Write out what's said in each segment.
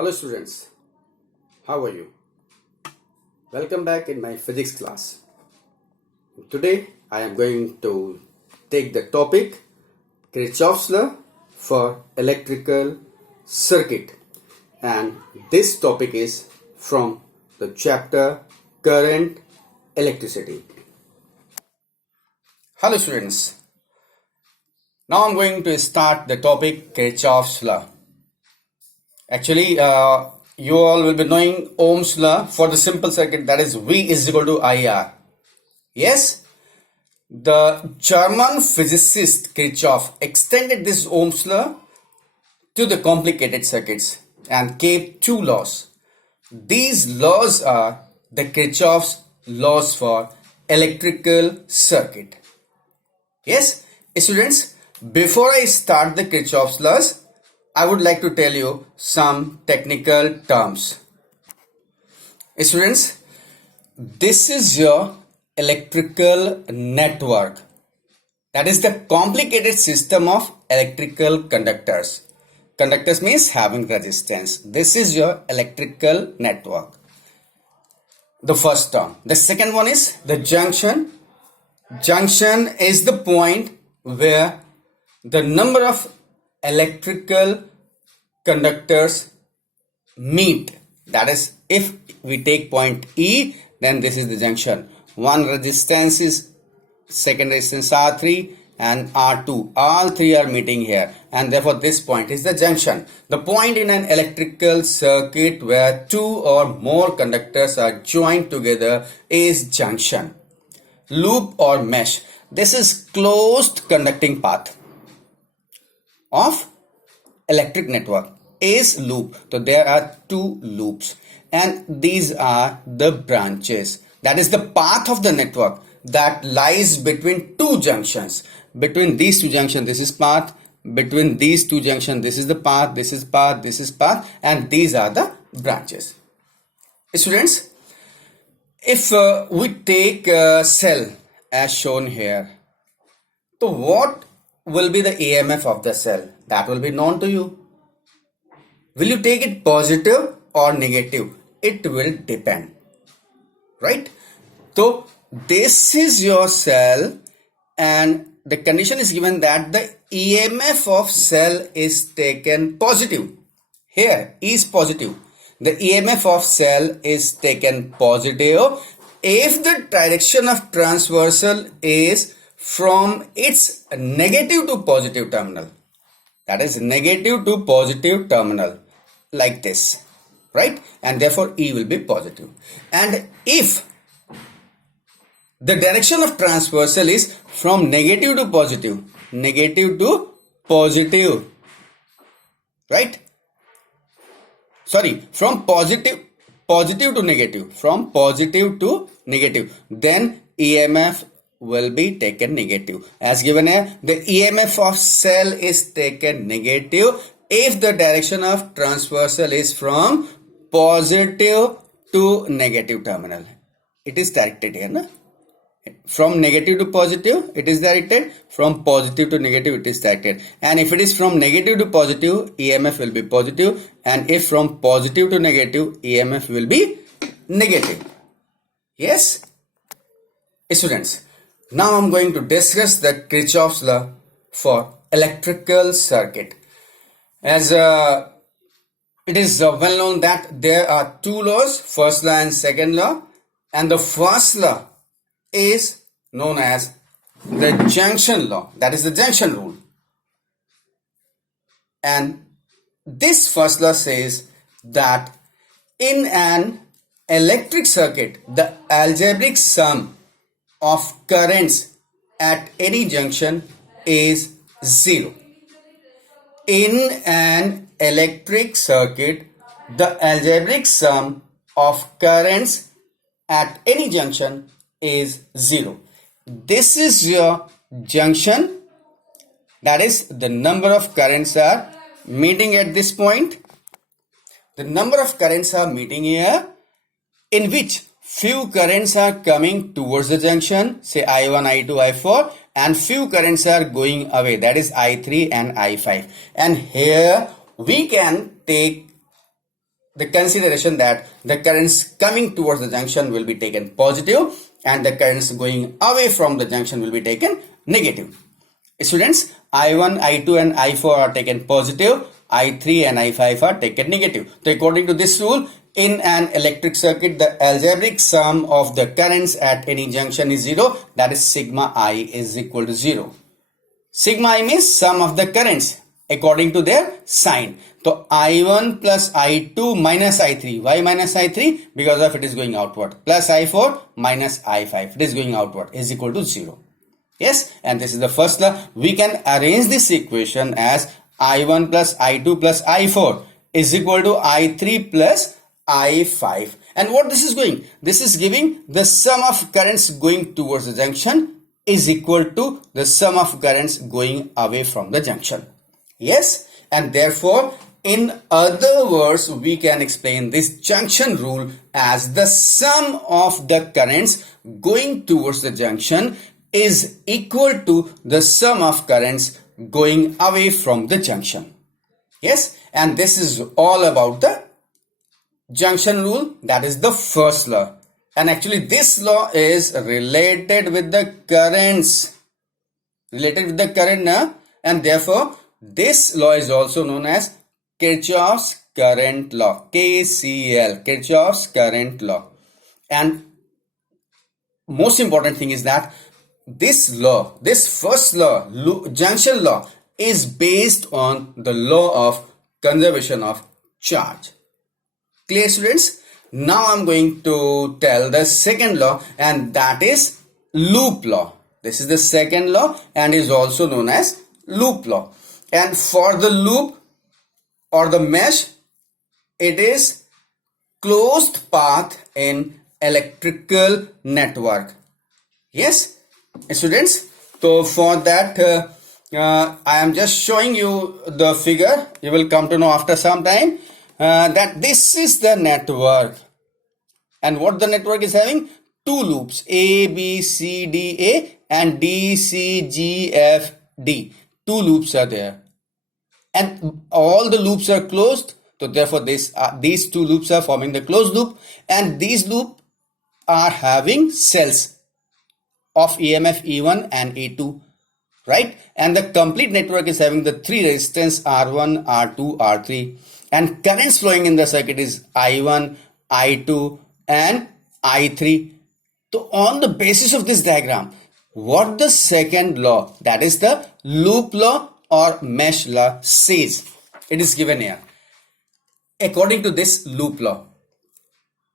Hello students, how are you? Welcome back in my physics class. Today I am going to take the topic Kirchhoff's law for electrical circuit, and this topic is from the chapter Current Electricity. Hello students, now I am going to start the topic Kirchhoff's law. Actually, you all will be knowing Ohm's law for the simple circuit, that is V is equal to IR. Yes, the German physicist Kirchhoff extended this Ohm's law to the complicated circuits and gave two laws. These laws are the Kirchhoff's laws for electrical circuit. Yes, students, before I start the Kirchhoff's laws, I would like to tell you some technical terms. Students, this is your electrical network. That is the complicated system of electrical conductors. Conductors means having resistance. This is your electrical network. The first term. The second one is the junction. Junction is the point where the number of electrical conductors meet. That is, if we take point E, then this is the junction. One resistance is second resistance R3 and R2. All three are meeting here, and therefore this point is the junction. The point in an electrical circuit where two or more conductors are joined together is junction. Loop or mesh. This is closed conducting path of electric network is loop. So there are two loops, and these are the branches. That is the path of the network that lies between two junctions. Between these two junctions, this is path. Between these two junctions, this is the path, this is path, this is path, and these are the branches. Students, if we take a cell as shown here, so what will be the EMF of the cell? That will be known to you. Will you take it positive or negative? It will depend, right? So this is your cell, and the condition is given that the EMF of cell is taken positive. Here is positive. The EMF of cell is taken positive if the direction of transversal is from its negative to positive terminal. That is negative to positive terminal, like this, right? And therefore E will be positive. And if the direction of transversal is from negative to positive, right? Sorry, from positive to negative, then EMF will be taken negative. As given here, the EMF of cell is taken negative if the direction of transversal is from positive to negative terminal. It is directed here, no? From negative to positive, it is directed. From positive to negative, it is directed. And if it is from negative to positive, EMF will be positive. And if from positive to negative, EMF will be negative. Yes? Students, now I am going to discuss the Kirchhoff's law for electrical circuit. As it is well known that there are two laws, first law and second law. And the first law is known as the Junction Law, that is the Junction Rule. And this first law says that in an electric circuit, the algebraic sum of currents at any junction is 0. In an electric circuit, the algebraic sum of currents at any junction is 0. This is your junction. That is, the number of currents are meeting at this point. The number of currents are meeting here, in which few currents are coming towards the junction, say I1, I2, I4, and few currents are going away, that is I3 and I5. And here we can take the consideration that the currents coming towards the junction will be taken positive and the currents going away from the junction will be taken negative. Students, I1, I2 and I4 are taken positive, I3 and I5 are taken negative. So according to this rule, in an electric circuit, the algebraic sum of the currents at any junction is 0. That is sigma I is equal to 0. Sigma I means sum of the currents according to their sign. So I1 plus I2 minus I3. Why minus I3? Because of it is going outward. Plus I4 minus I5. It is going outward is equal to 0. Yes, and this is the first law. We can arrange this equation as I1 plus I2 plus I4 is equal to I3 plus I5. And what this is going? This is giving the sum of currents going towards the junction is equal to the sum of currents going away from the junction. Yes, and therefore in other words we can explain this junction rule as the sum of the currents going towards the junction is equal to the sum of currents going away from the junction. Yes, and this is all about the junction rule. That is the first law. And actually this law is related with the currents. And therefore this law is also known as Kirchhoff's current law. KCL, Kirchhoff's current law. And most important thing is that this law, this first law, junction law, is based on the law of conservation of charge. Clear, students? Now I'm going to tell the second law, and that is loop law. This is the second law and is also known as loop law. And for the loop or the mesh, it is closed path in electrical network. Yes, students. So for that I am just showing you the figure. You will come to know after some time that this is the network, and what the network is having? Two loops, A, B, C, D, A and D, C, G, F, D. Two loops are there and all the loops are closed. So therefore these two loops are forming the closed loop, and these loops are having cells of EMF E1 and E2, right? And the complete network is having the three resistance R1, R2, R3, and currents flowing in the circuit is I1, I2 and I3. So on the basis of this diagram, what the second law, that is the loop law or mesh law, says, it is given here. According to this loop law,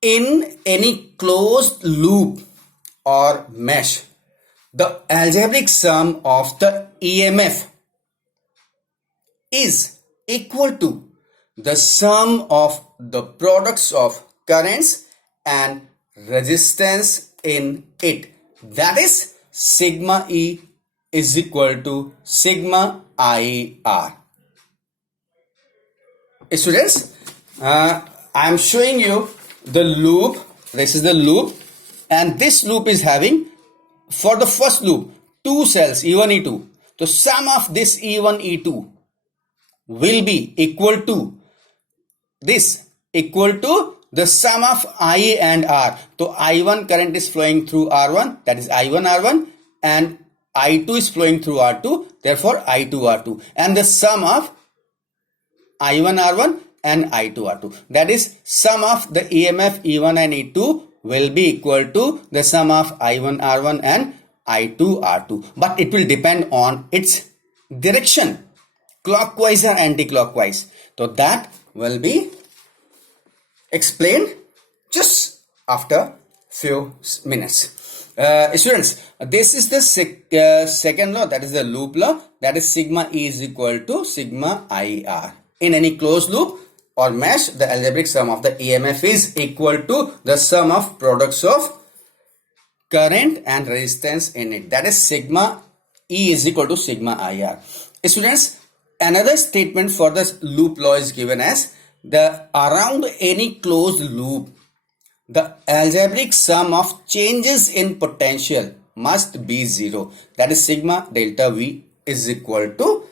in any closed loop or mesh, the algebraic sum of the EMF is equal to the sum of the products of currents and resistance in it. That is sigma E is equal to sigma IR. Students, I am showing you the loop. This is the loop, and this loop is having, for the first loop, two cells E1, E2. So sum of this E1, E2 will be equal to this, equal to the sum of I and R. So I1 current is flowing through R1, that is I1 R1, and I2 is flowing through R2, therefore I2 R2. And the sum of I1 R1 and I2 R2, that is sum of the EMF E1 and E2 will be equal to the sum of I1 R1 and I2 R2. But it will depend on its direction, clockwise or anti-clockwise. So that will be explained just after few minutes. Students, this is the second law, that is the loop law, that is sigma E is equal to sigma IR. In any closed loop or mesh, the algebraic sum of the EMF is equal to the sum of products of current and resistance in it. That is sigma E is equal to sigma IR. Students, another statement for this loop law is given as the around any closed loop, the algebraic sum of changes in potential must be 0. That is sigma delta V is equal to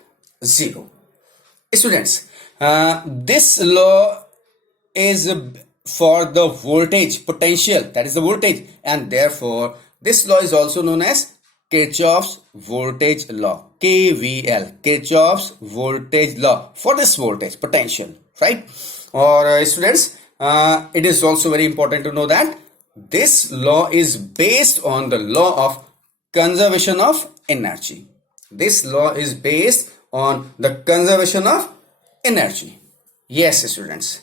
0. Students, this law is for the voltage potential, that is the voltage, and therefore this law is also known as Kirchhoff's voltage law, KVL, Kirchhoff's voltage law, for this voltage potential, right? Or students, it is also very important to know that this law is based on the law of conservation of energy. This law is based on the conservation of energy. Yes, students.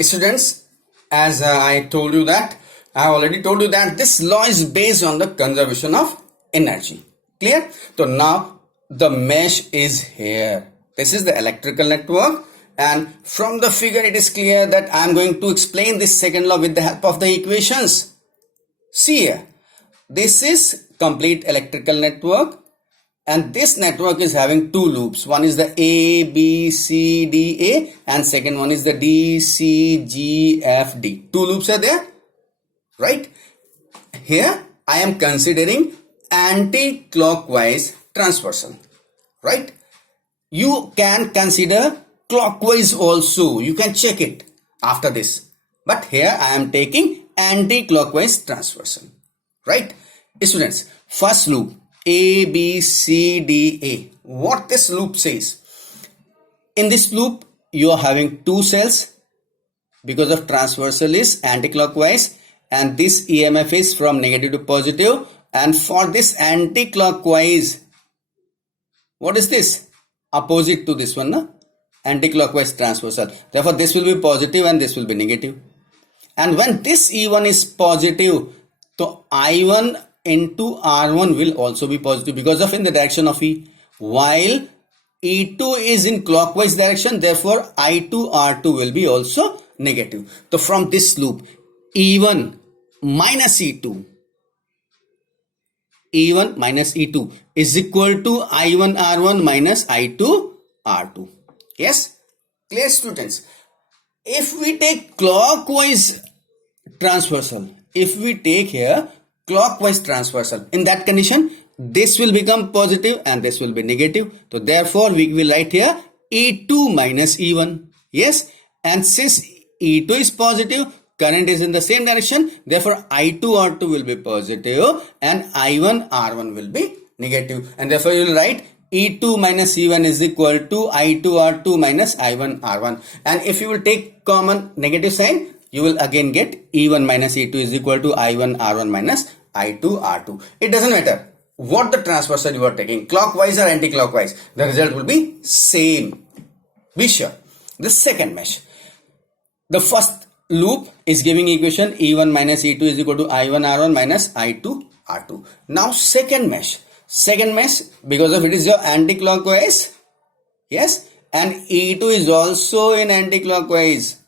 Students, as I told you that, I already told you that this law is based on the conservation of energy. Clear? So now the mesh is here. This is the electrical network, and from the figure it is clear that I am going to explain this second law with the help of the equations. See here, this is complete electrical network, and this network is having two loops. One is the A, B, C, D, A, and second one is the D, C, G, F, D. Two loops are there, right? Here I am considering anti-clockwise transversal, right? You can consider clockwise also. You can check it after this. But here I am taking anti-clockwise transversal, right? Students, first loop, A, B, C, D, A. What this loop says? In this loop, you are having two cells because of transversal is anti-clockwise, and this EMF is from negative to positive. And for this anti-clockwise, what is this? Opposite to this one, no? Anti-clockwise transversal. Therefore, this will be positive and this will be negative. And when this E1 is positive, so I1 into R1 will also be positive because of in the direction of E. While E2 is in clockwise direction, therefore I2 R2 will be also negative. So from this loop, E1 minus E2, E1 minus E2 is equal to I1 R1 minus I2 R2. Yes, clear, students? If we take clockwise transversal, if we take here clockwise transversal, in that condition this will become positive and this will be negative. So therefore we will write here E2 minus E1. Yes, and since E2 is positive, current is in the same direction, therefore I2 R2 will be positive and I1 R1 will be negative, and therefore you will write E2 minus E1 is equal to I2 R2 minus I1 R1. And if you will take common negative sign, you will again get E1 minus E2 is equal to I1 R1 minus I2 R2. It doesn't matter what the transversal you are taking, clockwise or anti-clockwise, the result will be same. Be sure. The second mesh, the first loop is giving equation E1 minus E2 is equal to I1 R1 minus I2 R2. Now second mesh, because of it is your anti-clockwise, yes, and E2 is also in anti-clockwise,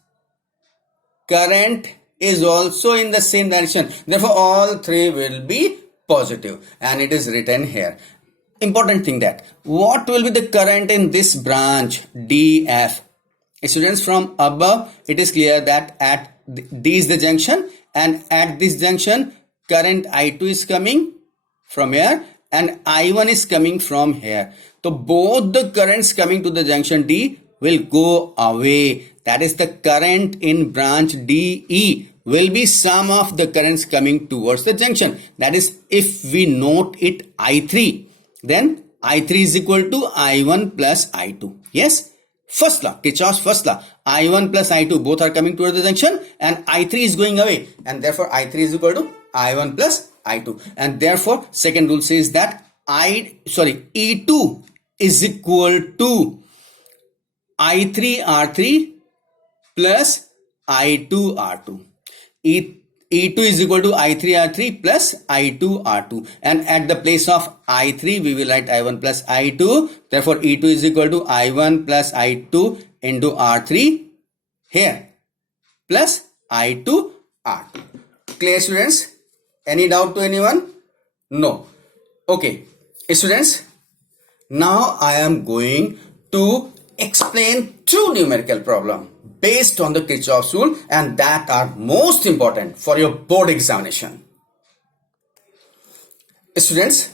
current is also in the same direction, therefore all three will be positive, and it is written here. Important thing, that what will be the current in this branch DF? Students, from above it is clear that at D is the junction, and at this junction current I2 is coming from here and I1 is coming from here. So both the currents coming to the junction D will go away. That is, the current in branch DE will be sum of the currents coming towards the junction. That is, if we note it I3, then I3 is equal to I1 plus I2. Yes, first law, Kirchhoff's first law, I1 plus I2 both are coming towards the junction and I3 is going away, and therefore I3 is equal to I1 plus I2. And therefore second rule says that E2 is equal to I3 R3 plus I2 R2. E2 is equal to I3 R3 plus I2 R2, and at the place of I3 we will write I1 plus I2. Therefore E2 is equal to I1 plus I2 into R3 here plus I2 R2. Clear, students? Any doubt to anyone? No. Okay, students, now I am going to explain two numerical problems based on the Kirchhoff's rule, and that are most important for your board examination. Students,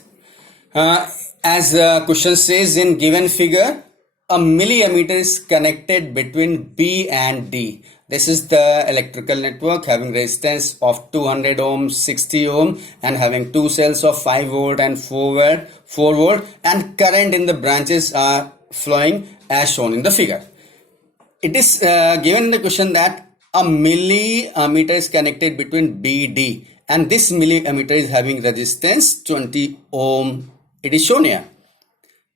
as the question says, in given figure a milliammeter is connected between B and D. This is the electrical network having resistance of 200 ohm, 60 ohm, and having two cells of 5 volt and 4 volt, and current in the branches are flowing as shown in the figure. It is given in the question that a milliammeter is connected between BD, and this milliammeter is having resistance 20 ohm. It is shown here.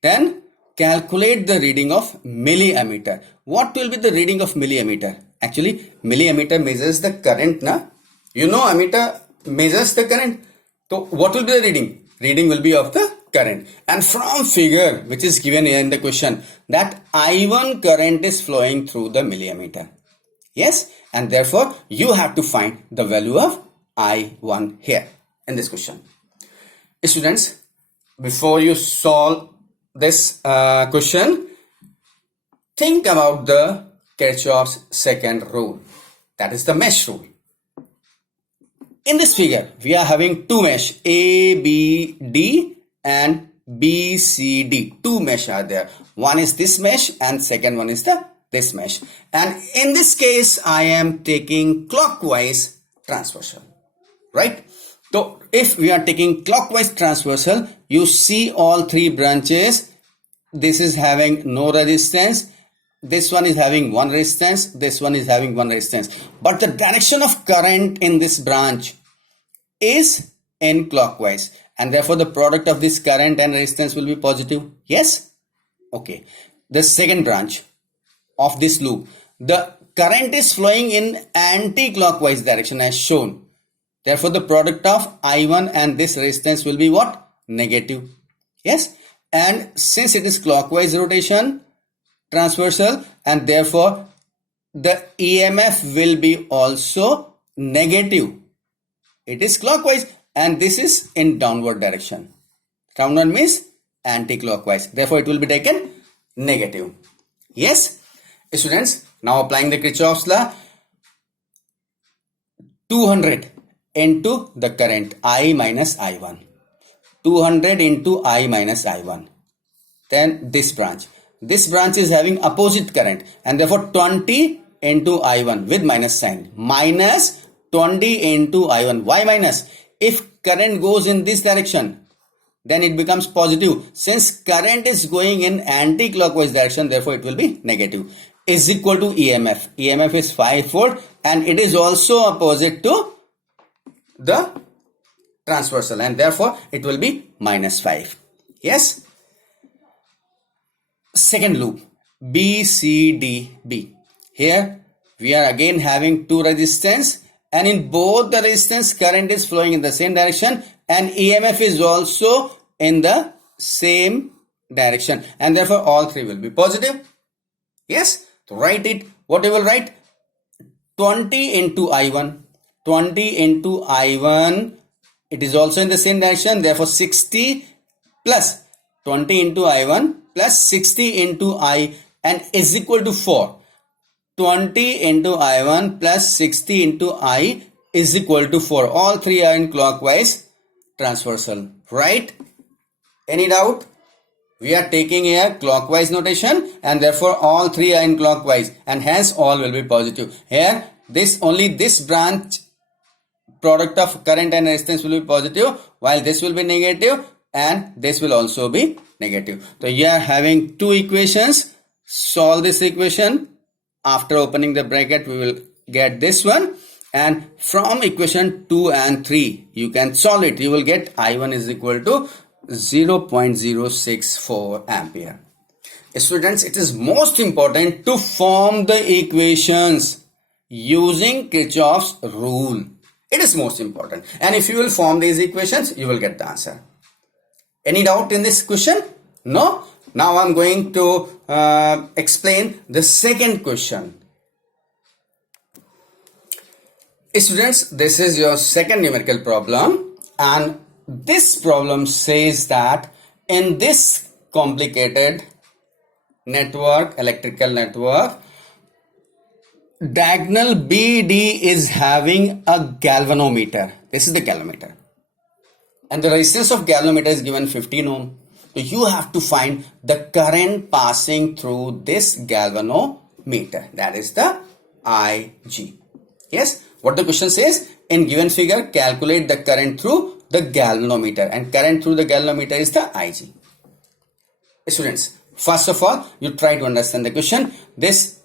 Then calculate the reading of milliammeter. What will be the reading of milliammeter? Actually, milliammeter measures the current, na? You know, ammeter measures the current. So what will be the reading? Reading will be of the current. And from figure which is given here in the question, that I1 current is flowing through the milliammeter. Yes, and therefore you have to find the value of I1 here in this question. Students, before you solve this question, think about the Kirchhoff's second rule, that is the mesh rule. In this figure, we are having two mesh, A, B, D and B, C, D. Two mesh are there. One is this mesh and second one is this mesh. And in this case, I am taking clockwise transversal, right? So if we are taking clockwise transversal, you see all three branches. This is having no resistance. This one is having one resistance. This one is having one resistance. But the direction of current in this branch is in clockwise. And therefore the product of this current and resistance will be positive. Yes? Okay. The second branch of this loop, the current is flowing in anti-clockwise direction as shown. Therefore the product of I1 and this resistance will be what? Negative. Yes? And since it is clockwise rotation, transversal, and therefore the EMF will be also negative. It is clockwise and this is in downward direction. Downward means anti-clockwise. Therefore it will be taken negative. Yes? Students, now applying the Kirchhoff's law, 200 into the current I minus I1. 200 into I minus I1. Then this branch. This branch is having opposite current and therefore 20 into I1 with minus sign. Minus 20 into I1. Why minus? If current goes in this direction, then it becomes positive. Since current is going in anti-clockwise direction, therefore it will be negative. Is equal to EMF. EMF is 5 volt and it is also opposite to the transversal and therefore it will be minus 5. Yes? Second loop, B, C, D, B. Here we are again having two resistance and in both the resistance current is flowing in the same direction and EMF is also in the same direction and therefore all three will be positive. Yes? So write it. What you will write? 20 into I1. 20 into I1. It is also in the same direction. Therefore 60 plus 20 into I1 plus 60 into I and is equal to 4. 20 into I1 plus 60 into I is equal to 4. All three are in clockwise transversal. Right? Any doubt? We are taking here clockwise notation and therefore all three are in clockwise and hence all will be positive. Here only this branch product of current and resistance will be positive while this will be negative and this will also be negative. So you are having two equations. Solve this equation. After opening the bracket we will get this one and from equation 2 and 3 you can solve it. You will get I1 is equal to 0.064 ampere. Students, it is most important to form the equations using Kirchhoff's rule. It is most important. And if you will form these equations, you will get the answer. Any doubt in this question? No? Now I am going to explain the second question. Students, this is your second numerical problem and this problem says that in this complicated network, electrical network, diagonal BD is having a galvanometer. This is the galvanometer. And the resistance of galvanometer is given 15 ohm. So you have to find the current passing through this galvanometer. That is the IG. Yes, what the question says, in given figure, calculate the current through the galvanometer, and current through the galvanometer is the IG. Students, first of all, you try to understand the question. This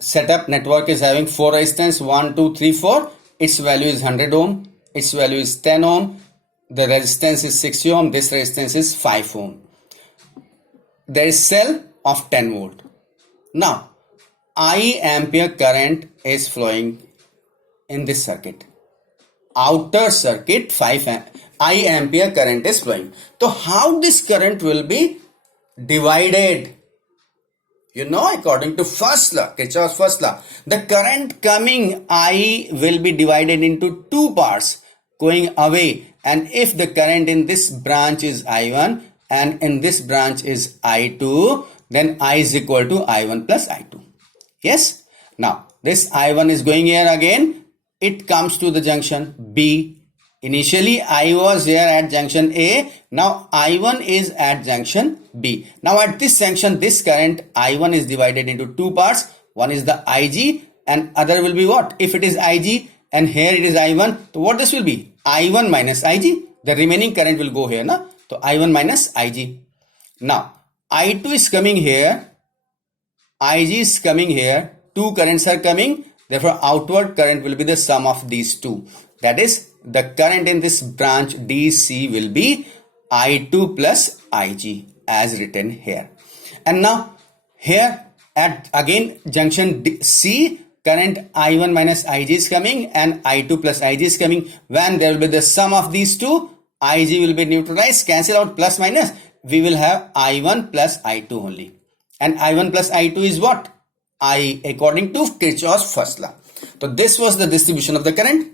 setup network is having 4 resistance, 1, 2, 3, 4. Its value is 100 ohm. Its value is 10 ohm. The resistance is 60 ohm. This resistance is 5 ohm. There is cell of 10 volt. Now, I ampere current is flowing in this circuit. Outer circuit, I ampere current is flowing. So how this current will be divided? You know, according to first law, Kirchhoff's first law, the current coming I will be divided into two parts going away. And if the current in this branch is I1 and in this branch is I2, then I is equal to I1 plus I2. Yes. Now, this I1 is going here again. It comes to the junction B. Initially, I was here at junction A. Now, I1 is at junction B. Now, at this junction, this current I1 is divided into two parts. One is the IG and other will be what? If it is IG and here it is I1, so what this will be? I1 minus IG. The remaining current will go here. Na? So, I1 minus IG. Now, I2 is coming here. IG is coming here. Two currents are coming. Therefore, outward current will be the sum of these two. That is, the current in this branch DC will be I2 plus IG as written here. And now, here at again junction C, current I1 minus IG is coming and I2 plus IG is coming. When there will be the sum of these two, IG will be neutralized, cancel out plus minus. We will have I1 plus I2 only. And I1 plus I2 is what? I, according to Kirchhoff's first law. So this was the distribution of the current.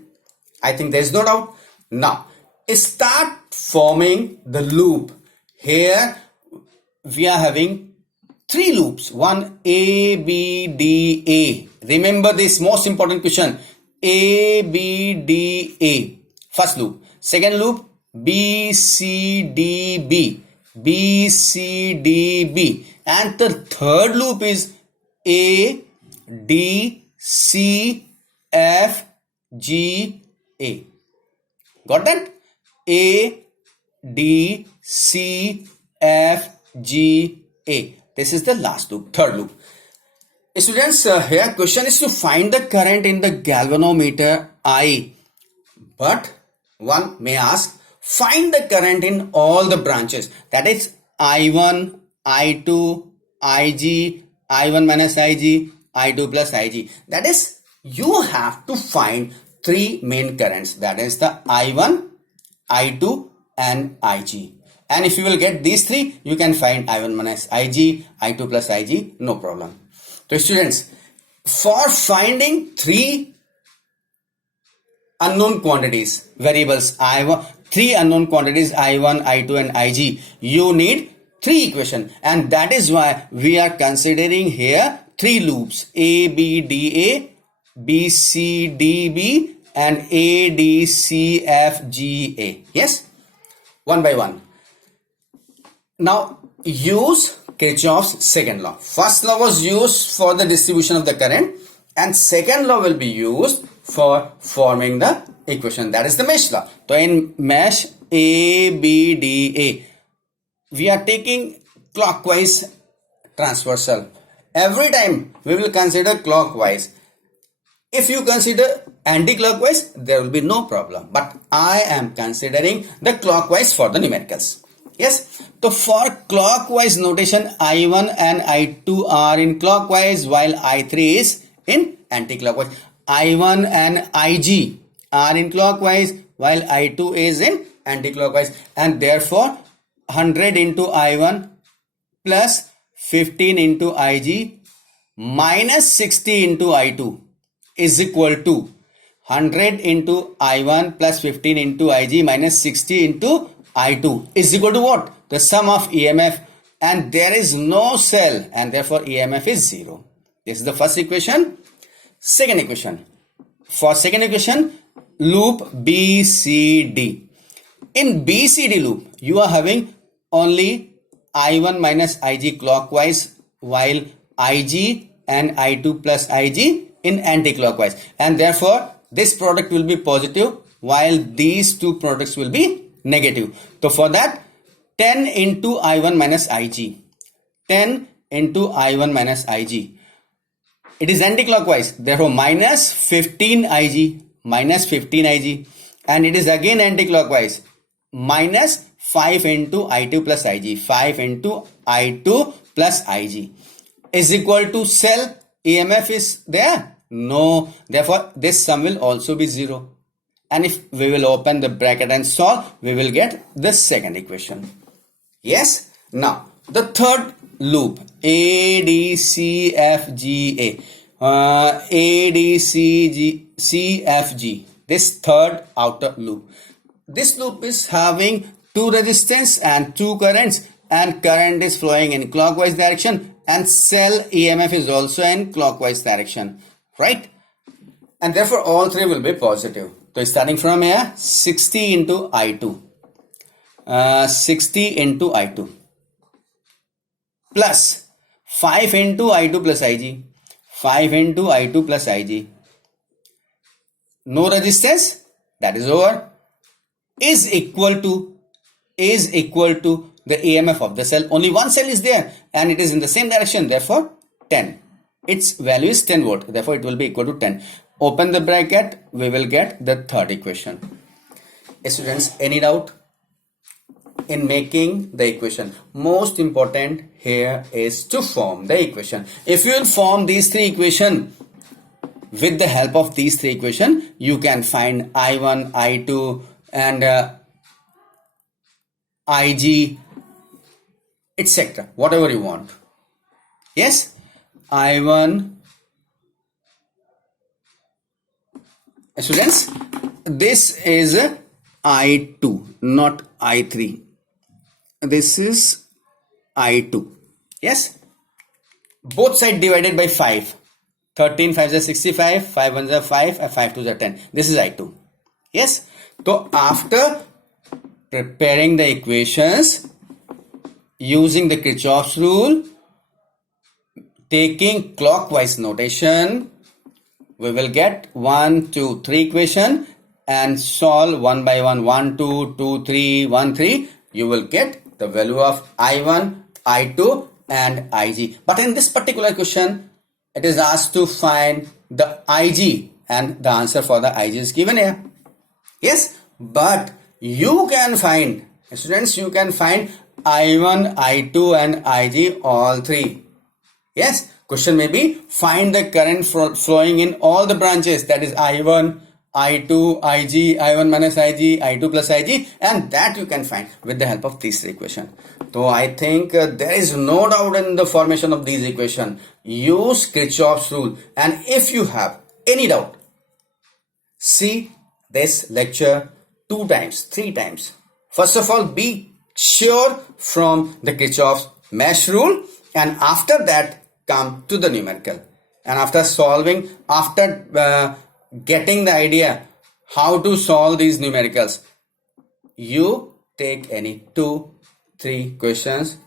I think there is no doubt. Now, start forming the loop. Here we are having three loops. One A, B, D, A. Remember this most important question. A, B, D, A. First loop. Second loop, B, C, D, B. B, C, D, B. And the third loop is A, D, C, F, G, A. Got that? A, D, C, F, G, A. This is the last loop, third loop. Students, here question is to find the current in the galvanometer I. But one may ask, find the current in all the branches. That is I1, I2, IG, I1 minus IG, I2 plus IG. That is, you have to find three main currents. That is the I1, I2 and IG. And if you will get these three, you can find I1 minus IG, I2 plus IG, no problem. So students, for finding three unknown quantities, variables, three unknown quantities I1, I2 and IG, you need three equations, and that is why we are considering here three loops A, B, D, A, B, C, D, B and A, D, C, F, G, A. Yes, one by one. Now use Kirchhoff's second law. First law was used for the distribution of the current and second law will be used for forming the equation. That is the mesh law. So in mesh A, B, D, A, we are taking clockwise transversal. Every time we will consider clockwise. If you consider anti-clockwise, there will be no problem. But I am considering the clockwise for the numericals. Yes. So for clockwise notation, I1 and I2 are in clockwise while I3 is in anti-clockwise. I1 and IG are in clockwise while I2 is in anti-clockwise. And therefore, 100 into I1 plus 15 into IG minus 60 into I2 is equal to 100 into I1 plus 15 into IG minus 60 into I2 is equal to what? The sum of EMF, and there is no cell and therefore EMF is 0. This is the first equation. Second equation. For second equation, loop BCD. In BCD loop, you are having only I1 minus Ig clockwise, while Ig and I2 plus Ig in anti-clockwise, and therefore this product will be positive while these two products will be negative. So for that, 10 into I1 minus Ig, 10 into I1 minus Ig, it is anti-clockwise, therefore minus 15 Ig, minus 15 Ig, and it is again anti-clockwise, minus 5 into I2 plus Ig, 5 into I2 plus Ig is equal to cell. EMF is there? No. Therefore, this sum will also be 0. And if we will open the bracket and solve, we will get the second equation. Yes? Now, the third loop, A, D, C, F, G, A. A, D, C, F, G. This third outer loop. This loop is having two resistance and two currents, and current is flowing in clockwise direction, and cell EMF is also in clockwise direction, right? And therefore all three will be positive. So starting from here, 60 into I2, 60 into I2 plus 5 into I2 plus Ig, 5 into I2 plus Ig, no resistance, that is over, is equal to the EMF of the cell. Only one cell is there and it is in the same direction, therefore 10. Its value is 10 volt, therefore it will be equal to 10. Open the bracket, we will get the third equation. Students, any doubt in making the equation? Most important here is to form the equation. If you will form these three equations, with the help of these three equations, you can find I1, I2 and Ig, etc. Whatever you want. Yes, I1. Students, this is I2, not I3. This is I2. Yes, both sides divided by 5. 13 5 is 65, 5 1 is 5, and 5 2 is 10. This is I2. Yes, so after preparing the equations using the Kirchhoff's rule, taking clockwise notation, we will get 1 2 3 equation and solve one by one, 1 2 2 3 1 3. You will get the value of I1, I2 and Ig. But in this particular question, it is asked to find the Ig, and the answer for the Ig is given here. Yes, but you can find, students, you can find I1, I2 and Ig, all three. Yes, question may be find the current flowing in all the branches, that is I1, I2, Ig, I1 minus Ig, I2 plus Ig, and that you can find with the help of these three equations. So I think there is no doubt in the formation of these equations. Use Kirchhoff's rule, and if you have any doubt, see this lecture 2 times, 3 times. First of all, be sure from the Kirchhoff's mesh rule, and after that come to the numerical. And after solving, after getting the idea how to solve these numericals, you take any 2-3 questions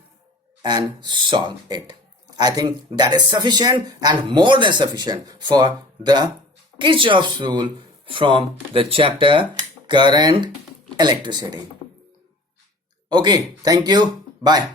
and solve it. I think that is sufficient and more than sufficient for the Kirchhoff's rule from the chapter Current Electricity. Okay, thank you. Bye.